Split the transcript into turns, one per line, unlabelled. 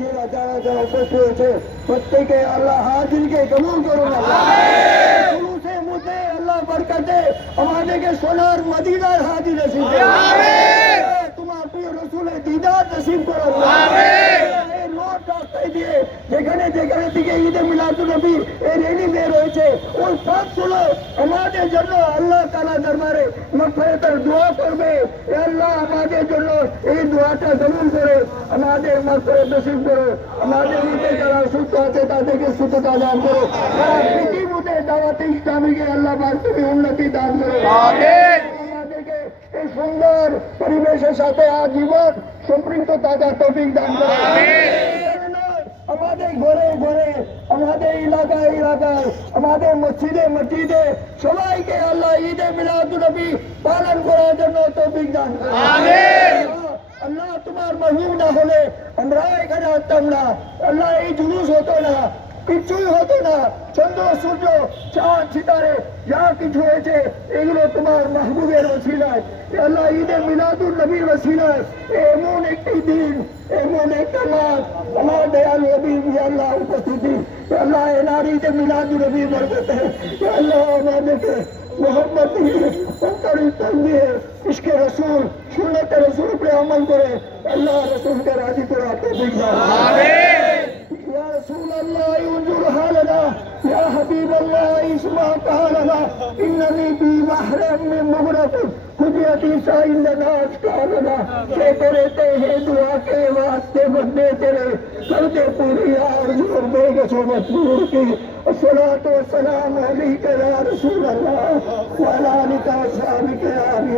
যারা যারা যারা উপস্থিত হয়েছে প্রত্যেকে আল্লাহ হাজিরকে কবুল করুন। মধ্যে আল্লাহ বরকতে আমাদেরকে সোনার মদিনার হাজির নসিব তোমার প্রিয় রসুলের দিদার নসিব করুন এই রোড রাস্তায় দিয়ে যেখানে থেকে ঈদে এই রেলি বের হয়েছে ওই আমাদের জন্য আল্লাহ তালা দরবারে দোয়া করবে। আল্লাহ আমাদের জন্য এই দোয়াটা কবুল করে আমাদের নসিব করো আমাদের মধ্যে যারা সুস্থ আছে তাদেরকে সুস্থতা দান করো। সারা পৃথিবীতে দাওয়াতে ইসলামীকে আল্লাহ বার তুমি উন্নতি দান করো। আমাদেরকে এই সুন্দর পরিবেশের সাথে আজীবন সম্পৃক্ত থাকার তফিক দান করো। আমাদের ঘরে এলাকায় আমাদের মসজিদে মসজিদে সবাইকে আল্লাহ ঈদে মিলাদুল নবী পালন করার জন্য তৌফিক দান। আল্লাহ তোমার মহিম না হলে আমরা এখানে আসতাম না। আল্লাহ এই জুলুস হতো না কিচ্ছুই হতো না। চন্দ্র সূর্য চাঁদ সিতারে যা কিছু হয়েছে এগুলো তোমার মাহবুবের ওসিলায়। আল্লাহ ঈদে মিলাদুল নবীর ওসিলায়। এমন একটি দিন এমন একটা মাস আমার দয়াল নবী আল্লাহ উপস্থিতি। আমার ঈদ মিলাদ নবী বরকতে আল্লাহ আমাদেরকে মোহাম্মদ দিয়ে অন্তর ইসলাম দিয়ে ইসকে রসুল সুন্নতে রসুল উপরে আমল করে আল্লাহ রসুলকে রাজি করে আপনি বুঝলাম يا رسول الله انظر حالنا يا حبيب الله اسمع قالنا انني في بحر من مغرق قدرتی سائل ناز کارنا کہ کرتے ہیں دعا کے واسطے بندے تیرے کر دے پوری آرزو بے گسو مطلور کی الصلاة والسلام عليك يا رسول الله وعلى آلك وصحبك يا حبيب